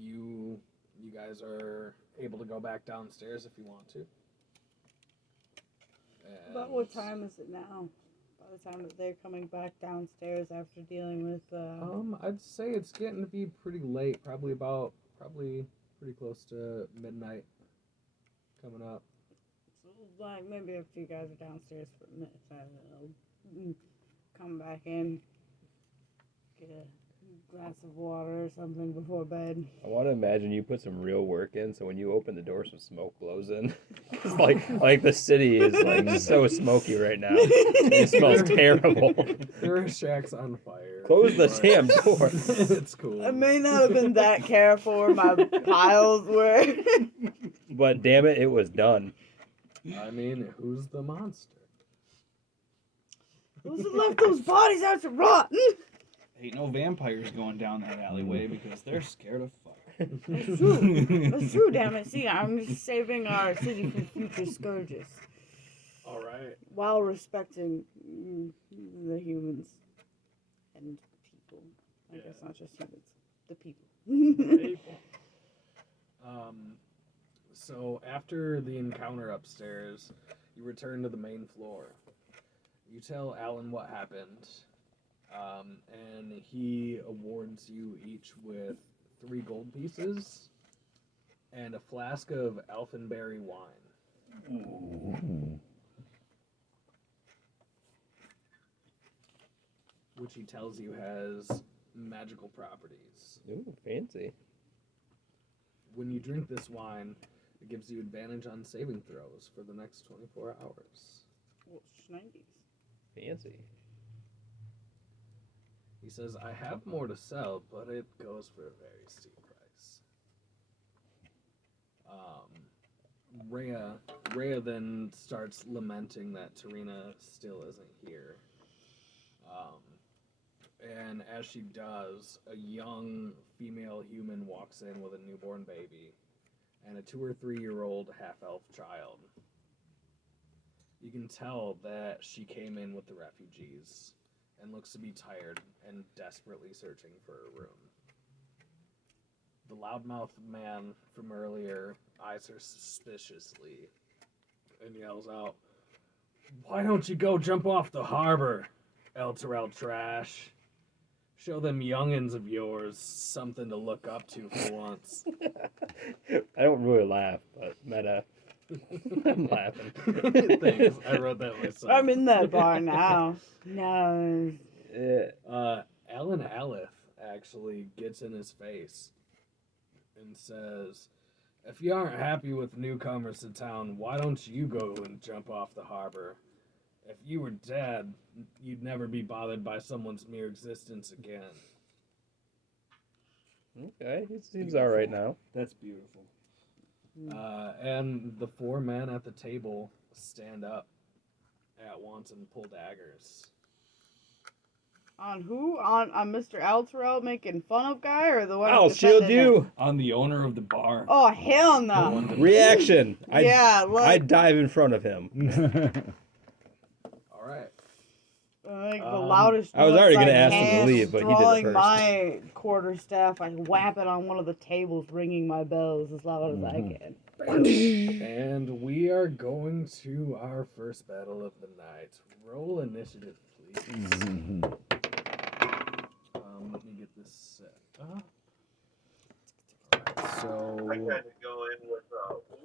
you guys are able to go back downstairs if you want to. About what time is it now? By the time that they're coming back downstairs after dealing with I'd say it's getting to be pretty late. Probably pretty close to midnight coming up. so, like maybe if you guys are downstairs for a minute, I'll come back in, get a glass of water or something before bed. I want to imagine you put some real work in, so when you open the door, some smoke blows in. It's like the city is like so smoky right now. It smells terrible. Your shack's on fire. Close the damn door. It's cool. I may not have been that careful where my piles were. But damn it, it was done. I mean, who's the monster? Who's left those bodies out to rot? Ain't no vampires going down that alleyway because they're scared of fire. That's true. That's true, damn it. See, I'm just saving our city from future scourges. All right. While respecting the humans and people. I guess not just humans. The people. So after the encounter upstairs, you return to the main floor. You tell Alan what happened, and he awards you each with 3 gold pieces and a flask of elfinberry wine. Ooh. Which he tells you has magical properties. Ooh, fancy. When you drink this wine, it gives you advantage on saving throws for the next 24 hours. Well, shnidies. Fancy. He says, I have more to sell, but it goes for a very steep price. Rhea then starts lamenting that Tarina still isn't here. And as she does, a young female human walks in with a newborn baby and a 2 or 3 year old half-elf child. You can tell that she came in with the refugees and looks to be tired and desperately searching for a room. The loudmouth man from earlier eyes her suspiciously and yells out, "Why don't you go jump off the harbor, El Terrell trash? Show them youngins of yours something to look up to for once." I don't really laugh, but meta. I'm laughing. Thanks. I wrote that myself. I'm in that bar now. No. Alan Aleph actually gets in his face and says, "If you aren't happy with newcomers to town, why don't you go and jump off the harbor? If you were dead, you'd never be bothered by someone's mere existence again." Okay, he seems all right now. That's beautiful. And the 4 men at the table stand up at once and pull daggers. On who? On Mr. Alterell making fun of guy or the one? I'll shield defending him? you. On the owner of the bar. Oh hell no! Reaction. like I'd dive in front of him. All right. the loudest. I was already going to ask him to leave, but he did it drawing first. my quarterstaff, I whap it on one of the tables, ringing my bells as loud as I can. And we are going to our first battle of the night. Roll initiative, please. Let me get this set up. Alright, so I kind of go in with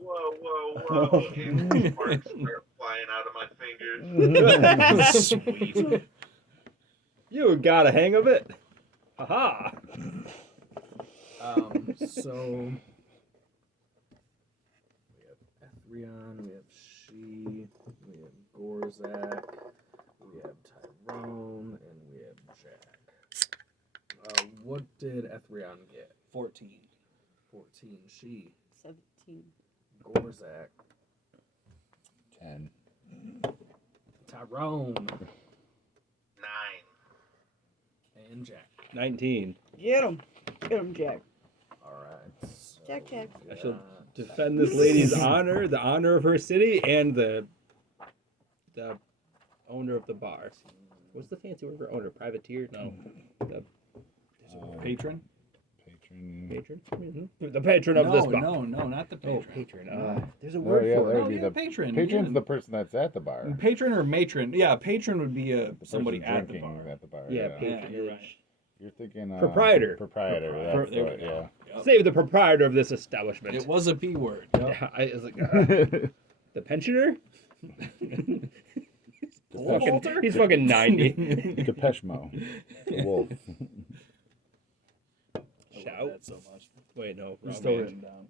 whoa, and sparks start flying out of my fingers. sweet. You got a hang of it. Aha. So we have Ethrion, we have She, we have Gorzak, we have Tyrone, and we have Jack. What did Ethrion get? 14. 14. She. 17. Gorzak. 10. Tyrone. 9. And Jack. 19. Get him, Jack. Alright. So Jack. I shall defend this lady's honor, the honor of her city, and the owner of the bar. What's the fancy word for owner? Privateer? No. The Patron? Patron. The patron of this bar. No, not the Oh, patron. patron. There's a Oh, word yeah, for that it. would be yeah, the patron. Patron's yeah. the person that's at the bar. Patron or matron? Yeah, patron would be The somebody person at the drinking bar. at the bar. Yeah, Yeah, patronage. you're right. You're thinking Proprietor. Proprietor. Proprietor. That's There we what, go. Yep. Save the proprietor of this establishment. It was a P word. Yeah, I was like, the pensioner? Pole vaulter? He's fucking 90. Depeche Mode. The wolf. I love Shout. that so much. Wait, no. It's Wrong still band. written down.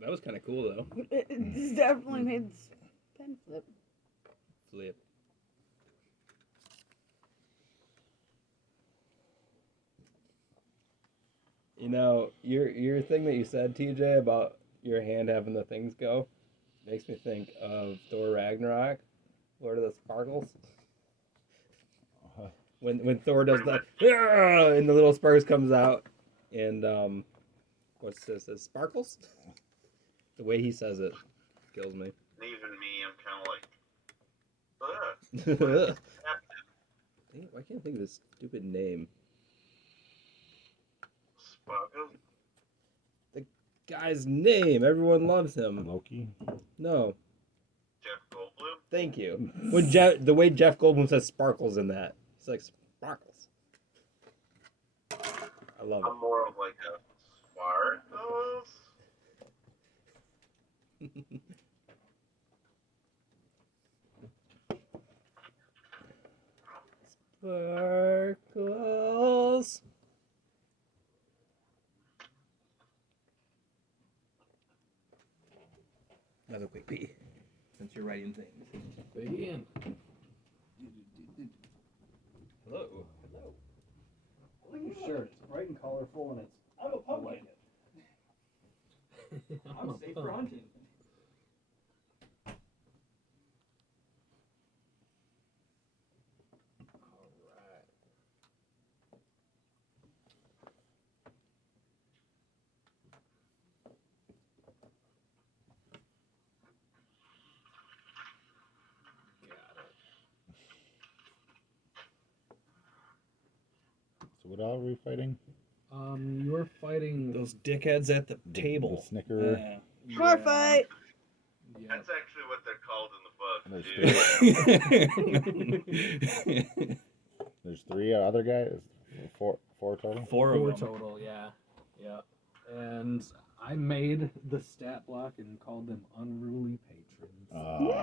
That was kind of cool, though. It definitely made this pen flip. Flip. You know, your thing that you said, TJ, about your hand having the things go, makes me think of Thor Ragnarok, Lord of the Sparkles. When Thor does the and the little sparks comes out, and what's this? Sparkles? The way he says it kills me. And even me, I'm kind of like, ugh. Dang it, why can't I think of his stupid name? Sparkle. Guy's name. Everyone loves him. Loki. No, Jeff Goldblum. thank you. When the way Jeff Goldblum says sparkles in that, he's like sparkles. I love I'm more of like a Sparkles. it. Sparkles. Another quick pee, since you're writing things. Begin. Hello. Hello. I like your shirt. It's bright and colorful, and it's. I'm a pumpkin. I'm safe for hunting. Alright. Got it. So what are we fighting? You're fighting Those dickheads at the table. The Snicker. Bar fight! Yeah. That's actually what they're called in the book, There's dude. There's three other guys. Four total. Four Four of them. total, yeah. Yeah. And I made the stat block and called them unruly patrons.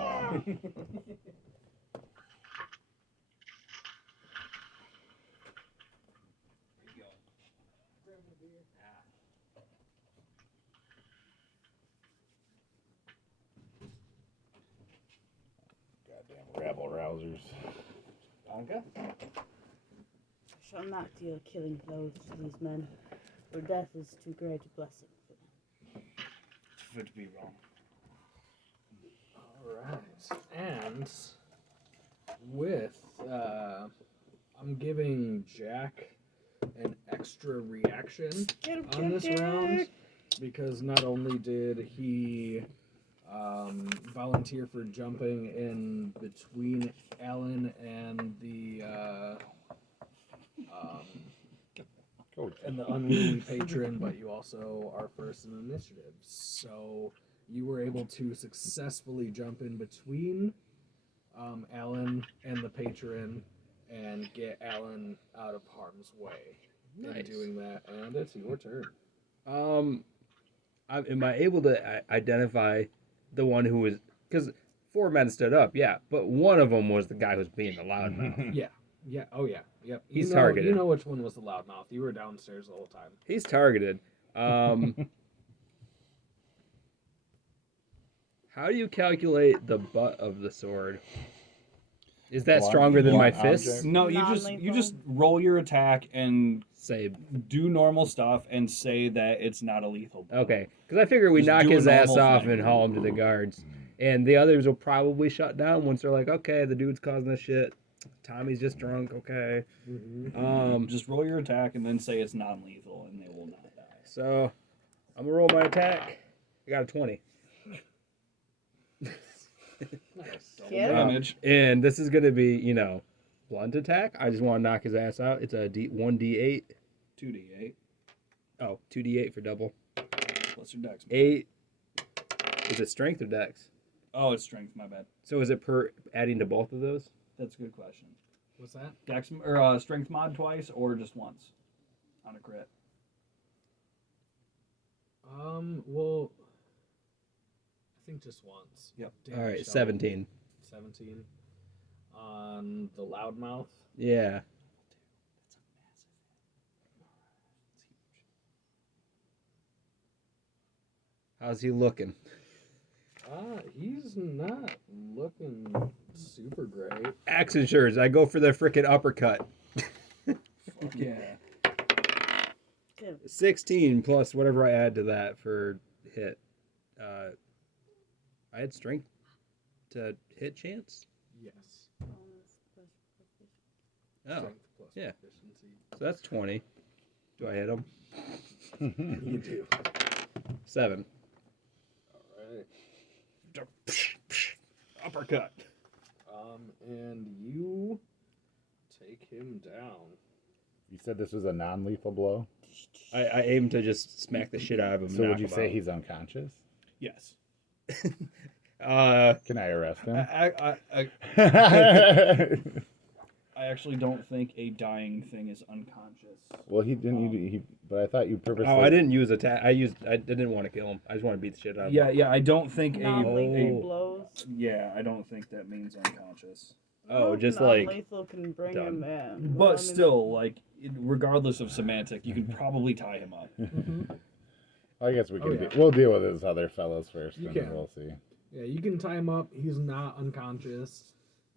Goddamn rabble rousers. Anka? Shall not deal killing blows to these men, for death is too great a blessing for them. It's good to be wrong. Alright. And with I'm giving Jack an extra reaction Get him, on this Jack. round because not only did he volunteer for jumping in between Alan and the Coach. unruly patron, but you also are first in initiative. So you were able to successfully jump in between Alan and the patron and get Alan out of harm's way. In Nice. doing that, and it's your turn. Am I able to identify the one who was? Because 4 men stood up, yeah, but one of them was the guy who's being the loudmouth. Yeah. Oh yeah. Yep. He's you know, targeted. You know which one was the loudmouth. You were downstairs the whole time. He's targeted. How do you calculate the butt of the sword? Is that Blunt- stronger than my blunt fists? object? No, you Non-lethal? just roll your attack and Say do normal stuff and say that it's not a lethal blow. okay, because I figure we Just knock do a his ass normal off thing. and haul him to the guards, and the others will probably shut down once they're like, okay, the dude's causing this shit. Tommy's just drunk. Okay. Just roll your attack and then say it's non-lethal, and they will not die. So I'm gonna roll my attack. I got a 20, Nice. Yeah. Damage. and this is gonna be blunt attack. I just want to knock his ass out. It's a 1d8. 2d8 Oh, 2d8 for double. plus your dex. 8. Is it strength or dex? Oh, it's strength. My bad. So is it per adding to both of those? That's a good question. What's that? Dex or strength mod twice or just once on a crit. Well, I think just once. Yep. Damage All right, double. 17. 17. On the loudmouth. Yeah. How's he looking? He's not looking super great. Axe insurance. I go for the frickin' uppercut. Fuck yeah. 16 plus whatever I add to that for hit. I had strength to hit chance. Yes. Oh, Strength plus yeah. proficiency. so that's 20. Do I hit him? You do. 7. Alright. Uppercut. And you take him down. You said this was a non-lethal blow. I aim to just smack the shit out of him. and So knock would you him say out. he's unconscious? Yes. Can I arrest him? I actually don't think a dying thing is unconscious. Well, he didn't. But I thought you purposely. Oh, I didn't use attack. I didn't want to kill him. I just want to beat the shit out of him. Yeah, I don't think Non-lethal Oh. blows. Yeah, I don't think that means unconscious. Oh, just like non-lethal can bring done. him in. But Well, I mean, still, like, regardless of semantic, you can probably tie him up. I guess we can. Oh, yeah. We'll deal with his other fellows first, You and can. we'll see. Yeah, you can tie him up. He's not unconscious.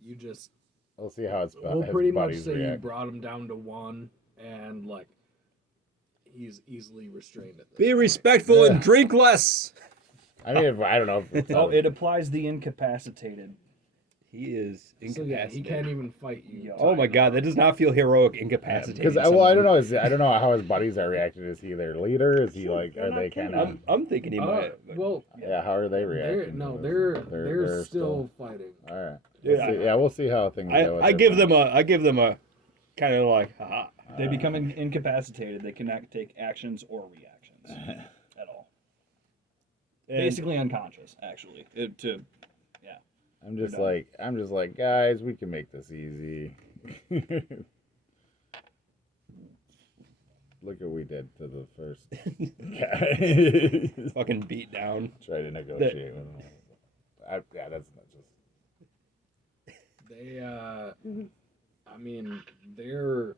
You just We'll see how his we'll his pretty much buddies say you react. brought him down to 1, and like he's easily restrained at this be point. respectful Yeah. and drink less. I mean, I don't know. If it's Oh, it applies the incapacitated. He is So yeah, incapacitated. he can't even fight you. Yeah. Oh my god, that does not feel heroic. Incapacitated. because I don't know. I don't know how his buddies are reacting. Is he their leader? Is he like? They're Are not they killing kind of? I'm thinking he might. Well, Yeah. How are they they're reacting? no, to they're this? they're still fighting. All right. Yeah. We'll see how things go. with I this give one. them a kind of like haha. They become incapacitated. They cannot take actions or reactions at all. And- Basically unconscious, actually. I'm just done. like, guys, we can make this easy. Look what we did to the first guy. fucking beat down. Try to negotiate with him. Yeah, that's not just. They I mean, you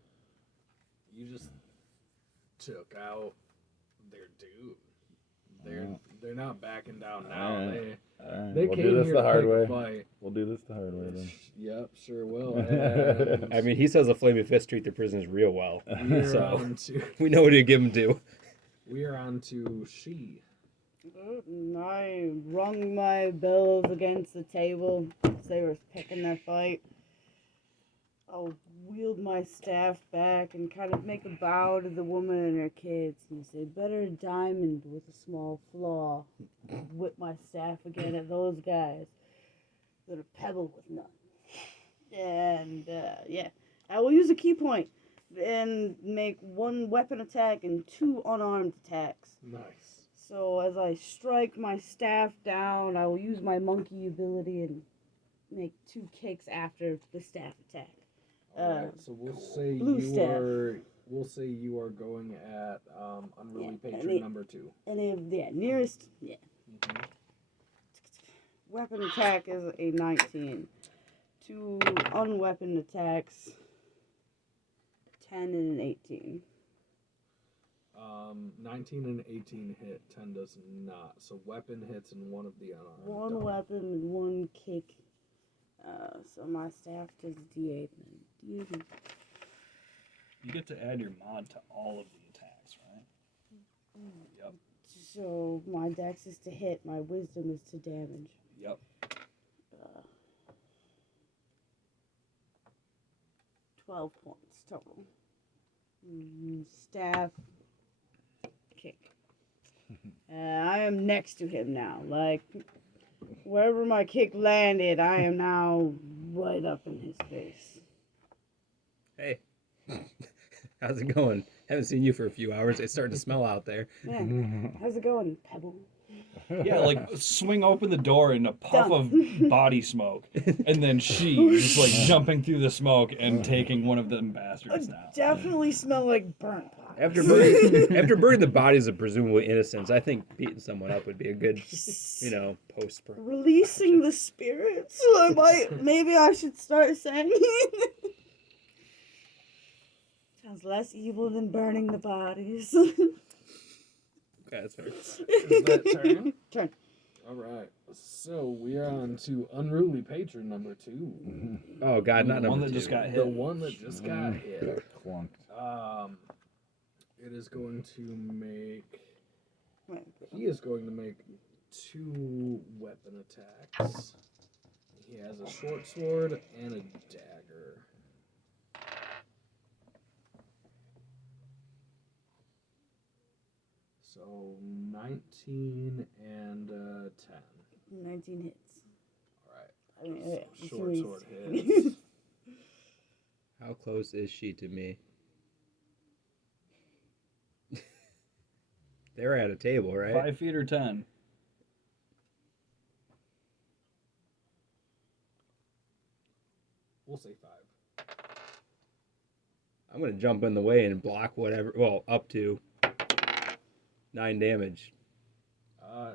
just took out their dude. They're not backing down now. Alright. All right. They We'll came do this here the to hard pick a way. fight. We'll do this the hard way then. Yep, sure will. And I mean, he says the flaming fist treat their prisoners real well, we're so on to we know what to give him to. we are on to she. I rung my bells against the table as they were picking their fight. I'll wield my staff back and kind of make a bow to the woman and her kids and say, better a diamond with a small flaw. Whip my staff again at those guys than a pebble with none. And, yeah, I will use a key point and make 1 weapon attack and 2 unarmed attacks. Nice. So as I strike my staff down, I will use my monkey ability and make 2 kicks after the staff attack. Alright, so we'll say blue staff. you are going at unruly Yeah, patron and number 2. And if nearest, weapon attack is a 19. 2 unweaponed attacks, 10 and an 18. 19 and 18 hit, 10 does not. So weapon hits and 1 of the unarmed. 1 weapon and 1 kick. So my staff does D8 and D8. You get to add your mod to all of the attacks, right? Yep. So my dex is to hit, my wisdom is to damage. Yep. 12 points total. Staff, kick. I am next to him now. Like, wherever my kick landed, I am now right up in his face. Hey, how's it going? Haven't seen you for a few hours. It's starting to smell out there. Yeah. How's it going, Pebble? Yeah, like swing open the door and a puff Done. of body smoke, and then she is like jumping through the smoke and taking one of them bastards down. Definitely smell like burnt pie. After burning the bodies of presumably innocents, I think beating someone up would be a good, post. Releasing the spirits? Maybe I should start saying. Sounds less evil than burning the bodies. Okay, that's fair. Is that turn? Turn. All right. So we are on to Unruly Patron number 2. Oh God, not The one number that just two. got hit. The one that just got hit. Clunked. It is going to make. Wait. He is going to make 2 weapon attacks. He has a short sword and a dagger. So 19 and 10. 19 hits. Alright. I mean, So it's short really- sword hits. How close is she to me? They're at a table, right? 5 feet or 10. We'll say 5. I'm gonna jump in the way and block whatever. Well, up to 9 damage.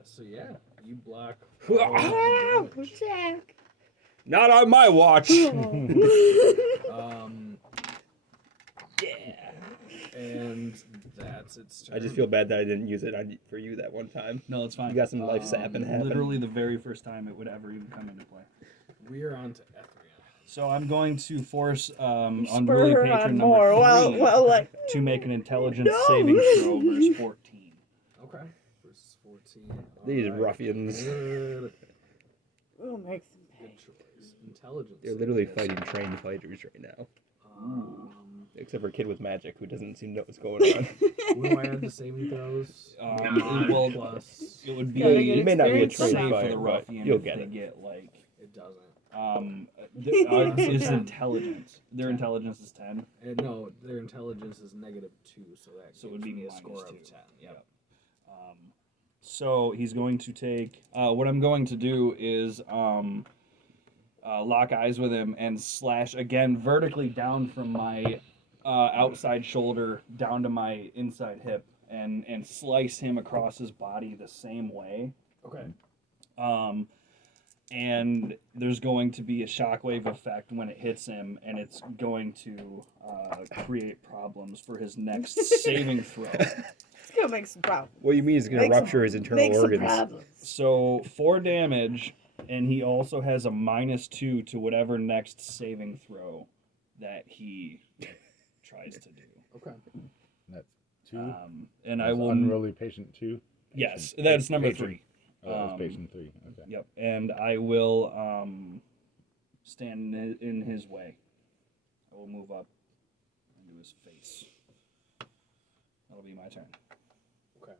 So yeah, you block. Ah, Jack. Not on my watch. Yeah. And that's its turn. I just feel bad that I didn't use it for you that one time. No, it's fine. You got some life sapping happening. Literally the very first time it would ever even come into play. We are on to Ethria. So I'm going to force Spur Unruly her Patron on number more. 3 Well, like, to make an intelligence No. saving throw versus 14. Okay. Versus 14. These Alright. ruffians. Good. we'll make some Good pay. choice. Intelligence. They're literally yes. fighting trained fighters right now. Except for a kid with magic who doesn't seem to know what's going on. What do I add to saving throws? Well, Plus. it would be Gotta get You may not be a experience trained safe for fighter, the but ruffian you'll if get they it. get like It doesn't. it's intelligence. Their intelligence is 10. No, their intelligence is -2, so that So it gives would be me a -2. score of 10. Yep. So he's going to take. What I'm going to do is lock eyes with him and slash again vertically down from my outside shoulder down to my inside hip and slice him across his body the same way. Okay. And there's going to be a shockwave effect when it hits him, and it's going to create problems for his next saving throw. It's gonna make some problems. What you mean is going to Make some- rupture his internal Make some organs? problems. So 4 damage, and he also has a -2 to whatever next saving throw that he tries to do. Okay. That's 2. And I That's will. Unruly Patient 2. Yes, Patient- that's number patron. 3. Oh, that was Patient 3. Okay. Yep, and I will stand in his way. I will move up into his face. That'll be my turn. Okay.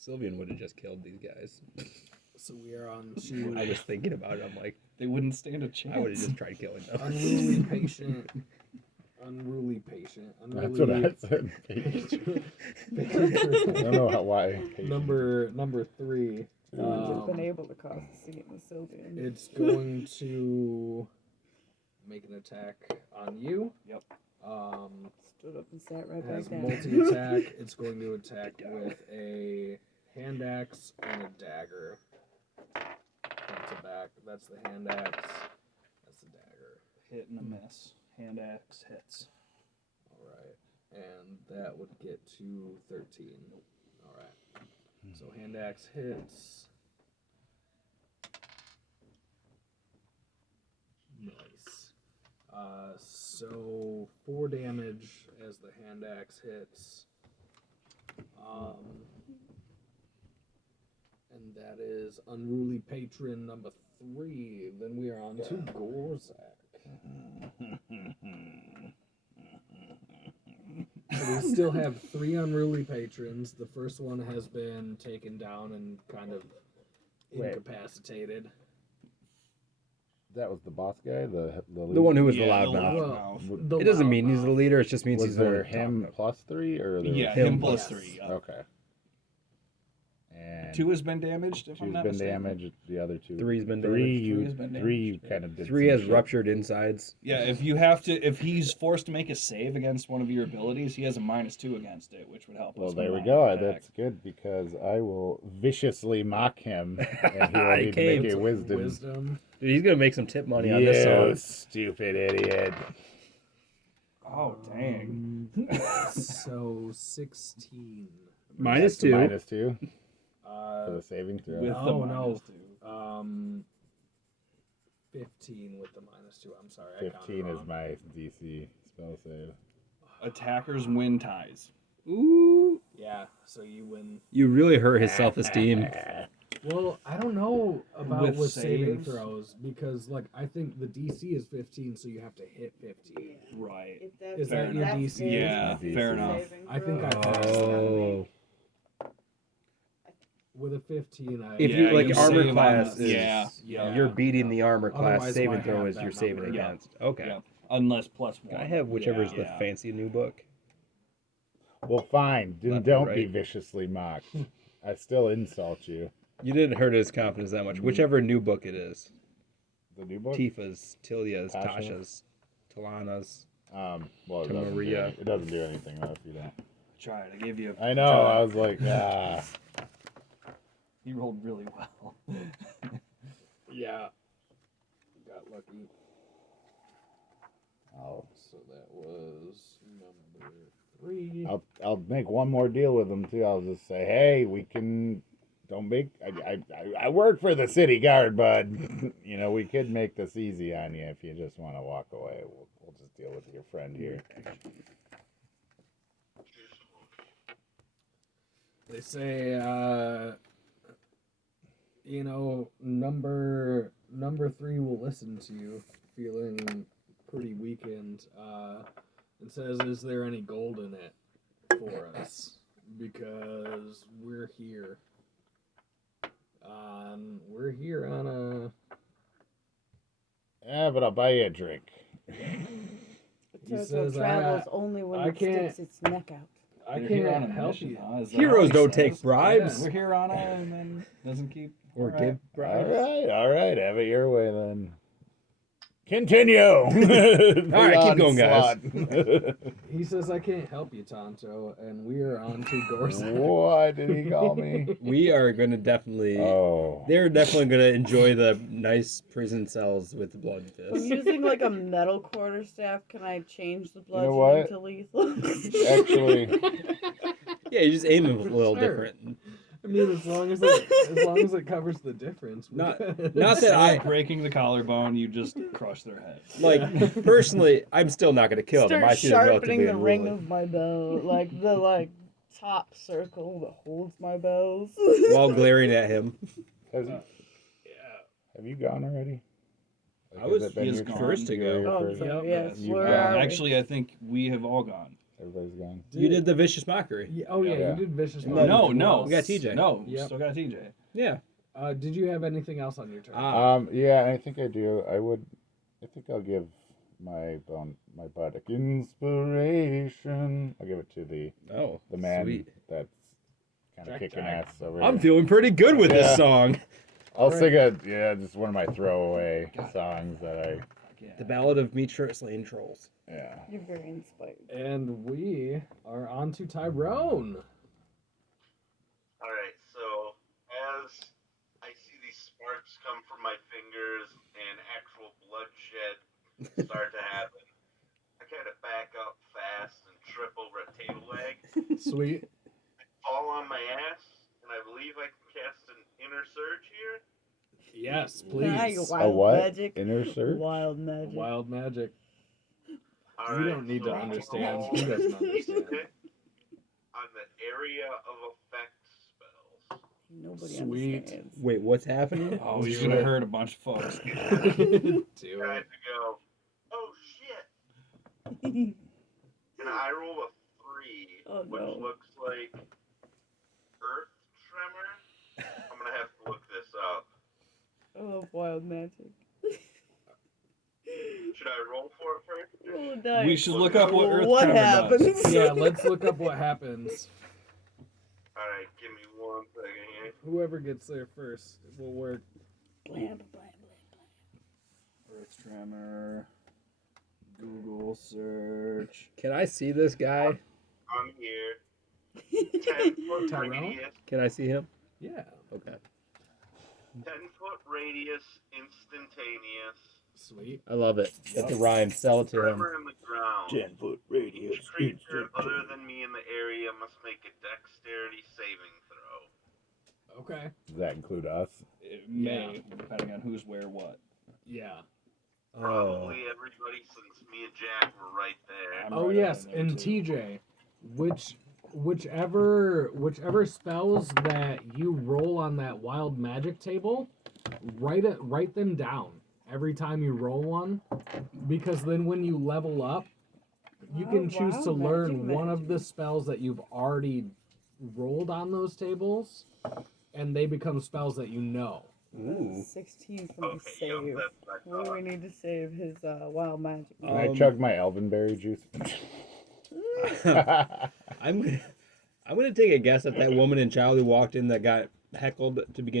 Sylvian would have just killed these guys. So we are on to I was thinking about it. I'm like, They wouldn't stand a chance. I would have just tried killing them. Unruly Patient. Unruly Patient. That's what I said. Patient. I don't know why. Patient. Number 3. Wouldn't have been able to cause the scene with Sylvian. It's going to make an attack on you. Yep. Stood up and sat right Has back down. multi-attack. It's going to attack with a hand axe and a dagger. Front to back. That's the hand axe. That's the dagger. Hit and a miss. Hand axe hits. Alright. And that would get to 13. Alright. So hand axe hits. So 4 damage as the hand axe hits. And that is Unruly Patron number 3. Then we are on to Gorzak. So we still have 3 Unruly Patrons. The first one has been taken down and kind of incapacitated. That was the boss guy, the The one who was the Yeah, loudmouth. The It doesn't mean he's loudmouth. the leader. It just means was he's the one there who him talked. plus 3 or there Yeah, was him him plus yes. 3. Yeah. Okay. And 2 has been damaged, if I'm two's not been mistaken. damaged. The other 2. 3's been Three. damaged. You 3's been 3 you damaged. kind of did. 3 some has shit. ruptured insides. Yeah, if he's forced to make a save against one of your abilities, he has a -2 against it, which would help Well, us. there we with go. attack. That's good because I will viciously mock him, and he will He need to came. make a wisdom. Wisdom. Dude, he's gonna make some tip money on this song. You stupid idiot. Oh dang! So 16. Minus That's a 2. -2 for the saving throw. With the Oh, no. -2. 15 with the -2. I'm sorry. 15 I is counted wrong. my DC spell save. Attackers win ties. Ooh. Yeah, so you win. You really hurt his self-esteem. Well, I don't know about With with saving saves? throws because, like, I think the DC is 15, so you have to hit 15. Right. If that's, Is that if your that's DC? his Yeah, fair enough. saving I think throw, I passed. Oh. With a 15, I. If Yeah, you like you armor save on class the- is yeah. you're beating the armor class. Otherwise, Saving I throw have is that you're saving number. Yeah. against. Okay. Yeah. Unless +1. I have whichever's the Yeah. fancy new book. Well, fine. Left or Don't be right? viciously mocked. I still insult you. You didn't hurt his confidence that much. Whichever new book it is. The new book? Tifa's, Tilia's, Tasha? Tasha's, Talana's. Well, it To doesn't, do Maria. it doesn't do anything though if you don't. Tried. I gave you. I know. I was like, ah. He rolled really well. Yeah. Got lucky. I'll So that was number 3. I'll make one more deal with them too. I'll just say, hey, we can. Don't make. I work for the city guard, bud. You know, we could make this easy on you if you just want to walk away. We'll just deal with your friend here. They say, you know, number 3 will listen to you, feeling pretty weakened. And says, "Is there any gold in it for us? Because we're here. We're here on a." Yeah, but I'll buy you a drink. The He turtle says, travels only when I it can't- sticks its neck out. I You're here on can't a help mission, you. huh? Is that Heroes all he don't says? take bribes. We're here on a and then doesn't keep. Or All give bribes. All right. Have it your way then. Continue. All right, keep going, guys. He says, "I can't help you, Tonto," and we are on to Gorzak. What did he call me? We are going to definitely. Oh. They're definitely going to enjoy the nice prison cells with the blood I'm fist. using like a metal quarterstaff. Can I change the bludgeoning what? to lethal? Actually, Yeah, you just aim them a little Sure. different. I mean, as long as it covers the difference. Not that Instead I of breaking the collarbone, you just crush their head. like. Personally, I'm still not going to kill them. Start I see them sharpening relatively the ring unruly. of my bow, like the top circle that holds my bows. While glaring at him. have you gone already? I was Has it been He is your gone. first to go. your Oh, first? sorry, Yep. yes. You've Where gone. are we? Actually, I think we have all gone. Everybody's gone. You did the vicious mockery. Yeah, oh yeah, Yeah. you did vicious. No, Mockery. No. We got TJ. No, Yep. still got TJ. Yeah. Did you have anything else on your turn? Yeah, I think I do. I think I'll give my bardic inspiration. I'll give it to the man Sweet. that's kind of Jack kicking Jack. ass over I'm there. feeling pretty good with Yeah. this song. I'll sing just one of my throwaway songs that The Ballad of Me Slaying Trolls. yeah. You're very inspired. And we are on to Tyrone. Alright, so as I see these sparks come from my fingers and actual bloodshed start to happen, I kind of back up fast and trip over a table leg, Sweet. fall on my ass, and I believe I can cast an inner surge here. Yes, Nice. please. Wild what? magic. Inner search? Wild magic. Wild magic. All You right, don't need so to I'm understand. gonna He doesn't roll understand. on the area of effect spells. Nobody Sweet. understands. Wait, what's happening? Oh, he's Do gonna it. hurt a bunch of folks. Do I had it. to go, oh shit. And I roll a 3, Oh, which no. looks like earth tremor. I'm gonna have to look this up. I love wild magic. Should I roll for it first? Roll a dice. We should look up what Earth What Tremor happens? does. Yeah, let's look up what happens. Alright, give me 1 second here. Whoever gets there first will work. Blam, blam, blam. Earth Tremor. Google search. Can I see this guy? I'm here. 10-foot Tyrone? radius. Can I see him? Yeah. Okay. 10-foot radius, instantaneous. Sweet. I love it. That's a rhyme. Sell it to him. Tremor in the ground. 10-foot radius. Each creature other than me in the area must make a dexterity saving throw. Okay. Does that include us? It may, depending on who's where what. Yeah. Probably everybody since me and Jack were right there. I'm Oh right yes, on there, and too. TJ, whichever spells that you roll on that wild magic table, write them down every time you roll one, because then when you level up, you can choose to Wild learn magic, one of the spells that you've already rolled on those tables, and they become spells that you know. Ooh. 16 for my Okay, save. yep, that's what I What do thought. we need to save his wild magic? Can I chug my elvenberry juice? I'm gonna take a guess at that woman and child who walked in that got heckled to begin